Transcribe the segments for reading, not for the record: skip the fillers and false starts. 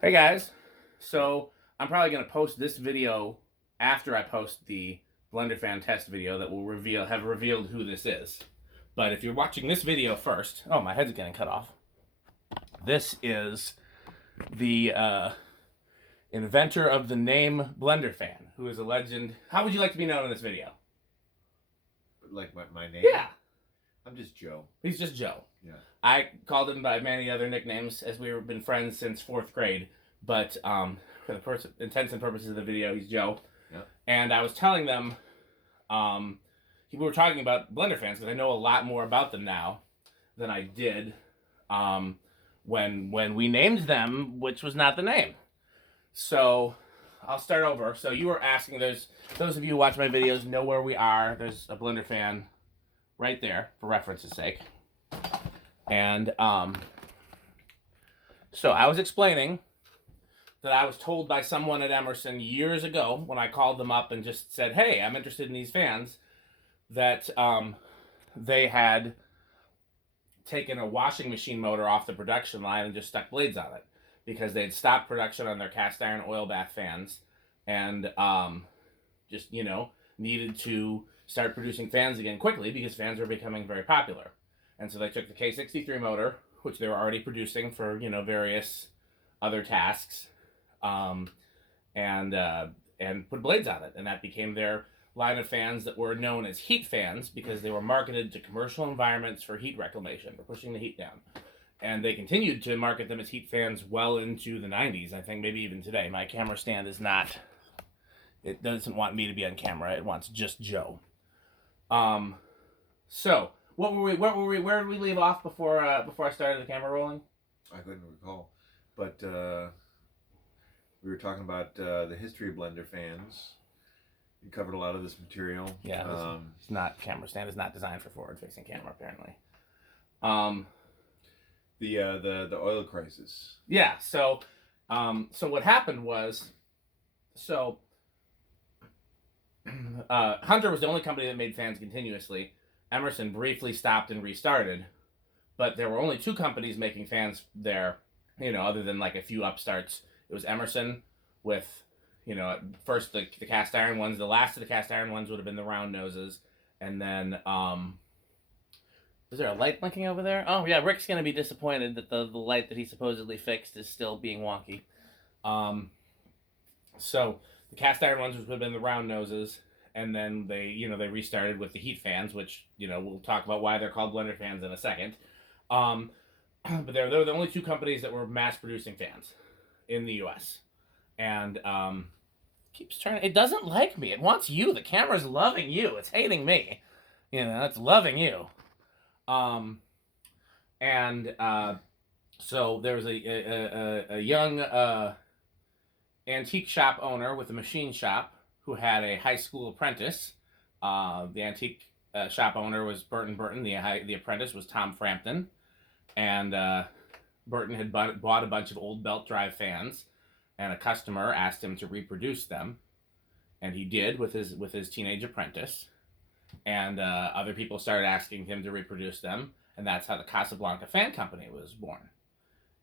Hey guys, so I'm probably going to post this video after I post the Blenderfan test video that will have revealed who this is. But if you're watching this video first, oh, my head's getting cut off. This is the inventor of the name Blenderfan, who is a legend. How would you like to be known in this video? Like my name? Yeah. I'm just Joe. He's just Joe. Yeah. I called him by many other nicknames as we've been friends since 4th grade. But for the intents and purposes of the video, he's Joe. Yeah. And I was telling them, we were talking about Blenderfans because I know a lot more about them now than I did when we named them, which was not the name. So I'll start over. So you were asking, those of you who watch my videos know where we are. There's a Blenderfan right there for reference's sake. And so I was explaining that I was told by someone at Emerson years ago when I called them up and just said, hey, I'm interested in these fans, that they had taken a washing machine motor off the production line and just stuck blades on it because they had stopped production on their cast iron oil bath fans and just, needed to start producing fans again quickly because fans were becoming very popular. And so they took the K63 motor, which they were already producing for, various other tasks, and put blades on it. And that became their line of fans that were known as heat fans because they were marketed to commercial environments for heat reclamation, for pushing the heat down. And they continued to market them as heat fans well into the 90s, I think maybe even today. My camera stand is not, it doesn't want me to be on camera. It wants just Joe. So where did we leave off before I started the camera rolling? I couldn't recall, but we were talking about the history of blender fans. You covered a lot of this material. Yeah, it's not, camera stand is not designed for forward-facing camera apparently. The oil crisis. Yeah. So what happened was, Hunter was the only company that made fans continuously. Emerson briefly stopped and restarted, but there were only two companies making fans there, other than like a few upstarts. It was Emerson with, first the cast iron ones. The last of the cast iron ones would have been the round noses. And then, is there a light blinking over there? Oh, yeah, Rick's going to be disappointed that the light that he supposedly fixed is still being wonky. So the cast iron ones would have been the round noses. And then they restarted with the heat fans, which, we'll talk about why they're called blender fans in a second. But they were the only two companies that were mass producing fans in the U.S. And keeps trying. It doesn't like me. It wants you. The camera's loving you. It's hating me. It's loving you. So there was a young antique shop owner with a machine shop who had a high school apprentice. The antique shop owner was Burton Burton. The apprentice was Tom Frampton. And Burton had bought a bunch of old belt drive fans, and a customer asked him to reproduce them. And he did with his teenage apprentice. And other people started asking him to reproduce them. And that's how the Casablanca Fan Company was born.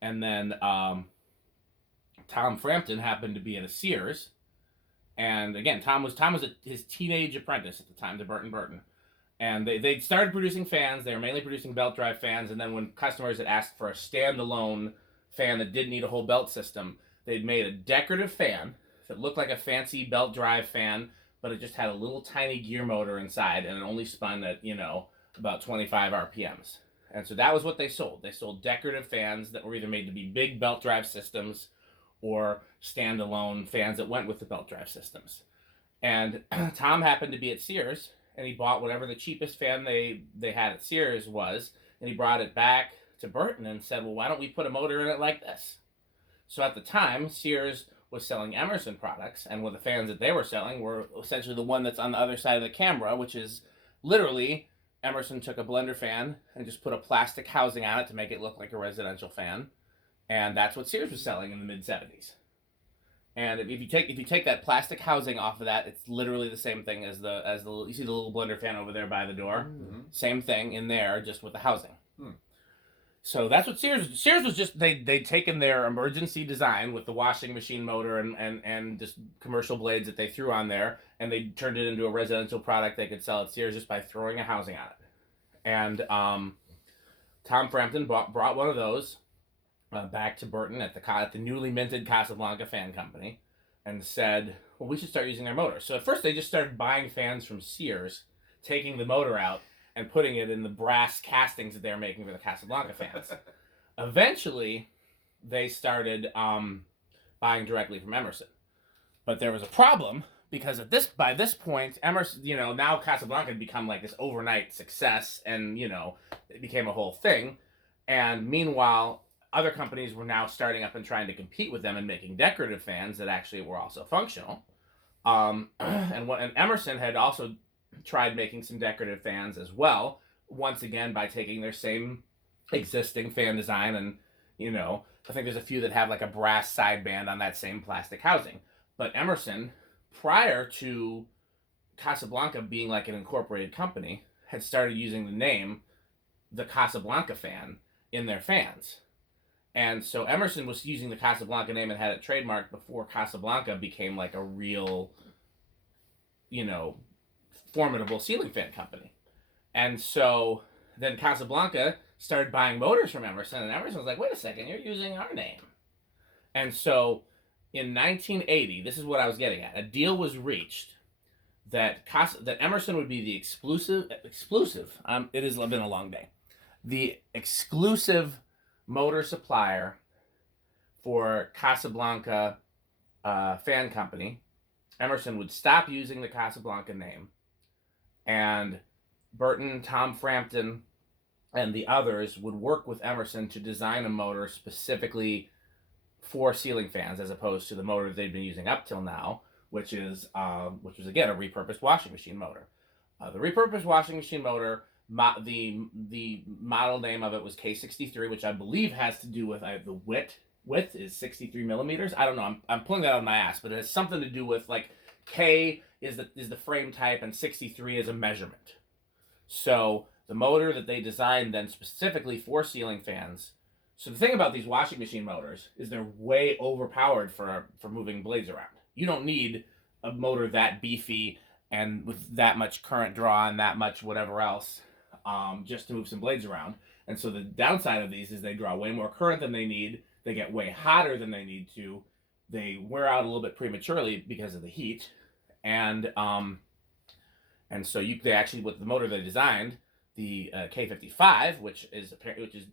And then Tom Frampton happened to be at a Sears. And again, Tom was his teenage apprentice at the time to Burton. And they started producing fans. They were mainly producing belt drive fans. And then when customers had asked for a standalone fan that didn't need a whole belt system, they'd made a decorative fan that looked like a fancy belt drive fan, but it just had a little tiny gear motor inside, and it only spun at, about 25 RPMs. And so that was what they sold. They sold decorative fans that were either made to be big belt drive systems or standalone fans that went with the belt drive systems. And Tom happened to be at Sears, and he bought whatever the cheapest fan they had at Sears was, and he brought it back to Burton and said, well, why don't we put a motor in it like this? So at the time, Sears was selling Emerson products, and the fans that they were selling were essentially the one that's on the other side of the camera, which is literally Emerson took a blender fan and just put a plastic housing on it to make it look like a residential fan. And that's what Sears was selling in the mid-70s. And if you take that plastic housing off of that, it's literally the same thing as the you see the little blender fan over there by the door. Mm-hmm. Same thing in there, just with the housing. So that's what Sears was just they'd taken their emergency design with the washing machine motor and just commercial blades that they threw on there, and they turned it into a residential product they could sell at Sears just by throwing a housing on it. And Tom Frampton brought one of those back to Burton at the newly minted Casablanca fan company, and said, "Well, we should start using their motor." So at first they just started buying fans from Sears, taking the motor out and putting it in the brass castings that they were making for the Casablanca fans. Eventually, they started buying directly from Emerson, but there was a problem because by this point, Emerson, now Casablanca had become like this overnight success, and it became a whole thing. And meanwhile, other companies were now starting up and trying to compete with them and making decorative fans that actually were also functional. And Emerson had also tried making some decorative fans as well, once again by taking their same existing fan design, and I think there's a few that have like a brass sideband on that same plastic housing. But Emerson, prior to Casablanca being like an incorporated company, had started using the name the Casablanca fan in their fans. And so Emerson was using the Casablanca name and had it trademarked before Casablanca became like a real, formidable ceiling fan company. And so then Casablanca started buying motors from Emerson, and Emerson was like, "Wait a second, you're using our name." And so in 1980, this is what I was getting at. A deal was reached that Emerson would be the exclusive. It has been a long day. The exclusive motor supplier for Casablanca fan company. Emerson would stop using the Casablanca name, and Burton, Tom Frampton, and the others would work with Emerson to design a motor specifically for ceiling fans, as opposed to the motor they'd been using up till now, which was again a repurposed washing machine motor. The repurposed washing machine motor, the model name of it was K63, which I believe has to do with the width is 63 millimeters. I don't know. I'm pulling that out of my ass, but it has something to do with like K is the frame type and 63 is a measurement. So the motor that they designed then specifically for ceiling fans. So the thing about these washing machine motors is they're way overpowered for moving blades around. You don't need a motor that beefy and with that much current draw and that much whatever else just to move some blades around. And so the downside of these is they draw way more current than they need. They get way hotter than they need to. They wear out a little bit prematurely because of the heat, and so they actually, with the motor they designed, the K55, which is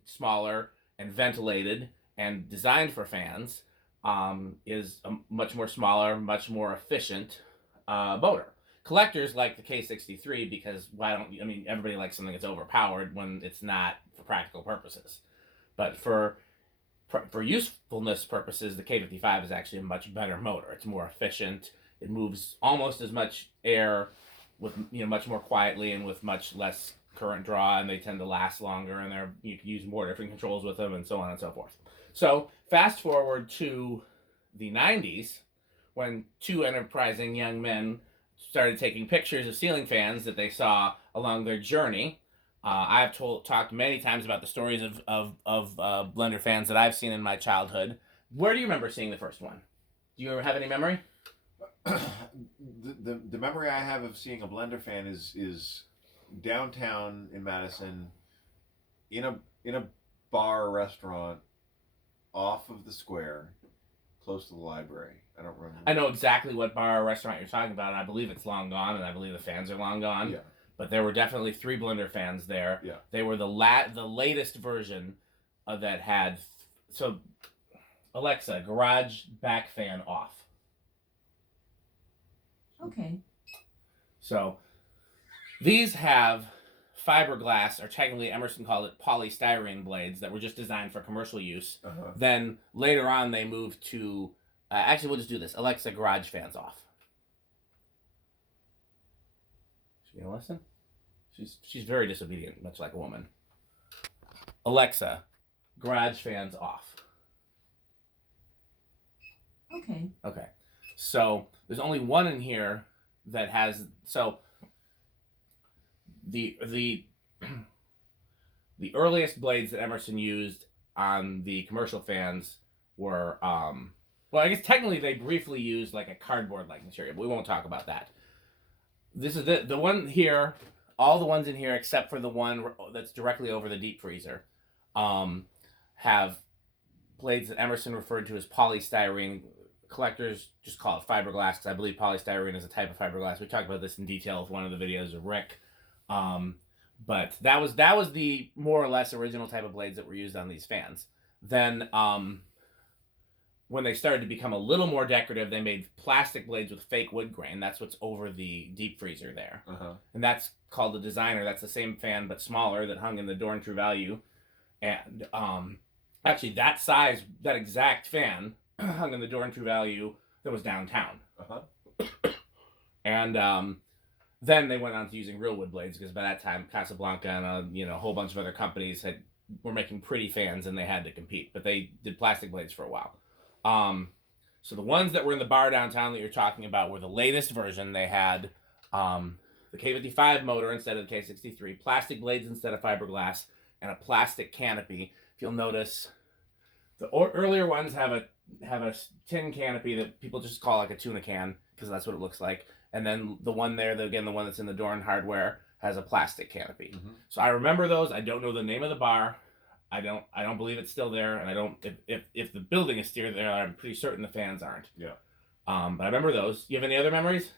smaller and ventilated and designed for fans, is a much more smaller, much more efficient motor. Collectors like the K63 because everybody likes something that's overpowered when it's not for practical purposes, but for usefulness purposes, the K55 is actually a much better motor. It's more efficient. It moves almost as much air with much more quietly and with much less current draw, and they tend to last longer, and you can use more different controls with them, and so on and so forth. So fast forward to the 90s, when two enterprising young men started taking pictures of ceiling fans that they saw along their journey. I've talked many times about the stories of blender fans that I've seen in my childhood. Where do you remember seeing the first one? Do you ever have any memory? The memory I have of seeing a blender fan is downtown in Madison, in a bar or restaurant off of the square, close to the library. I don't remember. I know exactly what bar or restaurant you're talking about, and I believe it's long gone, and I believe the fans are long gone. Yeah. But there were definitely 3 blender fans there. Yeah. They were the latest version that had. So, Alexa, garage back fan off. Okay. So, these have fiberglass, or technically Emerson called it polystyrene blades, that were just designed for commercial use. Uh-huh. Then later on they moved to. Actually, we'll just do this. Alexa, garage fans off. She gonna listen? She's very disobedient, much like a woman. Alexa, garage fans off. Okay. Okay. So there's only one in here that has the The earliest blades that Emerson used on the commercial fans were, well, I guess technically they briefly used like a cardboard-like material, but we won't talk about that. This is the one here. All the ones in here, except for the one that's directly over the deep freezer, have blades that Emerson referred to as polystyrene. Collectors just call it fiberglass because I believe polystyrene is a type of fiberglass. We talked about this in detail with one of the videos of Rick. But that was the more or less original type of blades that were used on these fans. Then when they started to become a little more decorative, they made plastic blades with fake wood grain. That's what's over the deep freezer there. And that's called the Designer. That's the same fan but smaller that hung in the Door and True Value. And actually that size, that exact fan hung in the Door and True Value that was downtown. And then they went on to using real wood blades because by that time Casablanca and a whole bunch of other companies were making pretty fans and they had to compete. But they did plastic blades for a while. So the ones that were in the bar downtown that you're talking about were the latest version. They had the K55 motor instead of the K63, plastic blades instead of fiberglass, and a plastic canopy. If you'll notice, the earlier ones have a tin canopy that people just call like a tuna can because that's what it looks like. And then the one there, the one that's in the Dorn hardware, has a plastic canopy. So I remember those. I don't know the name of the bar. I don't believe it's still there, and I don't. If the building is still there, I'm pretty certain the fans aren't. Yeah. But I remember those. You have any other memories?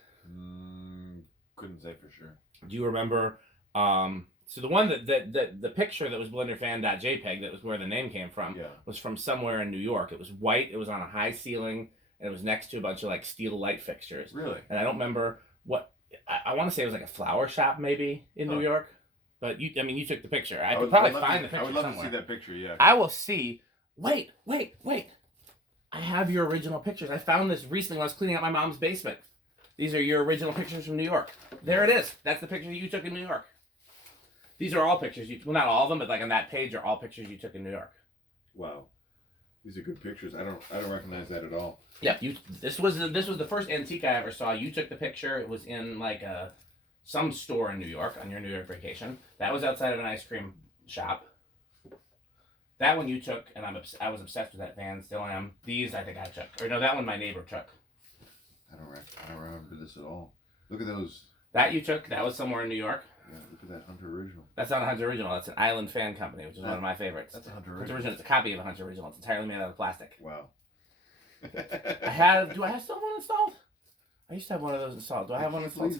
Couldn't say for sure. Do you remember? So the one that the picture that was blenderfan.jpg, that was where the name came from, was from somewhere in New York. It was white. It was on a high ceiling, and it was next to a bunch of like steel light fixtures. Really? And I don't remember what. I want to say it was like a flower shop maybe in New York. But you took the picture. I could probably find the picture somewhere. I would love to see that picture, yeah. I will see. Wait. I have your original pictures. I found this recently when I was cleaning out my mom's basement. These are your original pictures from New York. There it is. That's the picture you took in New York. These are all pictures well, not all of them, but like on that page are all pictures you took in New York. Wow. These are good pictures. I don't recognize that at all. Yeah, this was the first antique I ever saw. You took the picture. It was in like some store in New York on your New York vacation. That was outside of an ice cream shop. That one you took, and I was obsessed with that van. Still am. These I think I took, or no, that one my neighbor took. I don't remember this at all. Look at those. That you took. That was somewhere in New York. Yeah, look at that Hunter Original. That's not a Hunter Original. That's an Island Fan Company, which is one of my favorites. That's a Hunter Original. Original. Hunter Original. It's a copy of a Hunter Original. It's entirely made out of plastic. Wow. Do I have still one installed? I used to have one of those installed. Do I have one installed?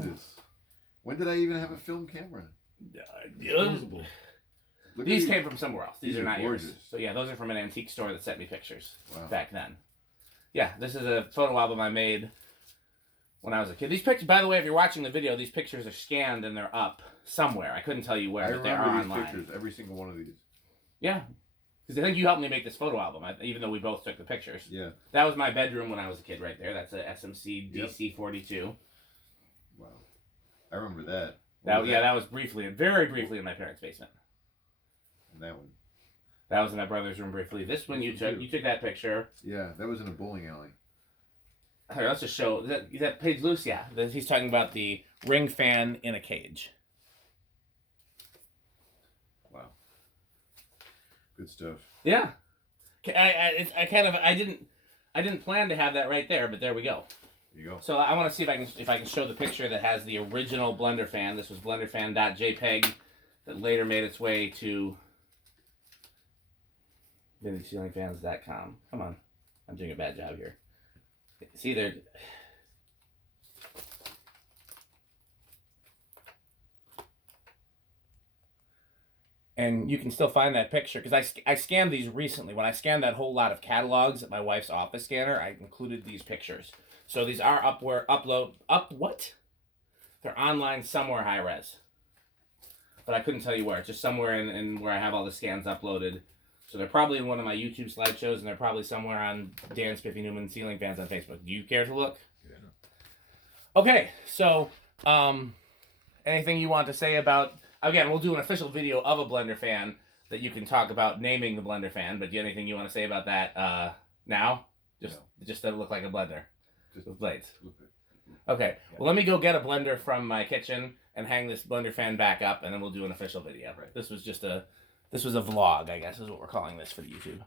When did I even have a film camera? These came from somewhere else. These are not gorgeous. yours. So yeah, those are from an antique store that sent me pictures back then. Yeah, this is a photo album I made when I was a kid. These pictures, by the way, if you're watching the video, these pictures are scanned and they're up somewhere. I couldn't tell you where, but they are online. I remember these pictures, every single one of these. Yeah, because I think you helped me make this photo album, even though we both took the pictures. Yeah. That was my bedroom when I was a kid right there. That's a SMC DC-42. Wow. I remember that. That was very briefly in my parents' basement. And that one. That was in my brother's room briefly. This one you took that picture. Yeah, that was in a bowling alley. Here, let's just show that page loose. Yeah, he's talking about the ring fan in a cage. Wow. Good stuff. Yeah, I didn't plan to have that right there, but there we go. There you go. So I want to see if I can show the picture that has the original Blenderfan. This was blenderfan.jpg that later made its way to VintageCeilingFans.com. Come on, I'm doing a bad job here. See there. And you can still find that picture because I scanned these recently. When I scanned that whole lot of catalogs at my wife's office scanner, I included these pictures. So these are They're online somewhere high res. But I couldn't tell you where. It's just somewhere in where I have all the scans uploaded. So they're probably in one of my YouTube slideshows, and they're probably somewhere on Dan Spiffy Newman Ceiling Fans on Facebook. Do you care to look? Yeah. Okay, so anything you want to say about... Again, we'll do an official video of a Blender fan that you can talk about naming the Blender fan, but do you have anything you want to say about that now? Just that it look like a blender with blades. Okay, well, let me go get a blender from my kitchen and hang this Blender fan back up, and then we'll do an official video. Right. This was just a This was a vlog, I guess, is what we're calling this for the YouTube.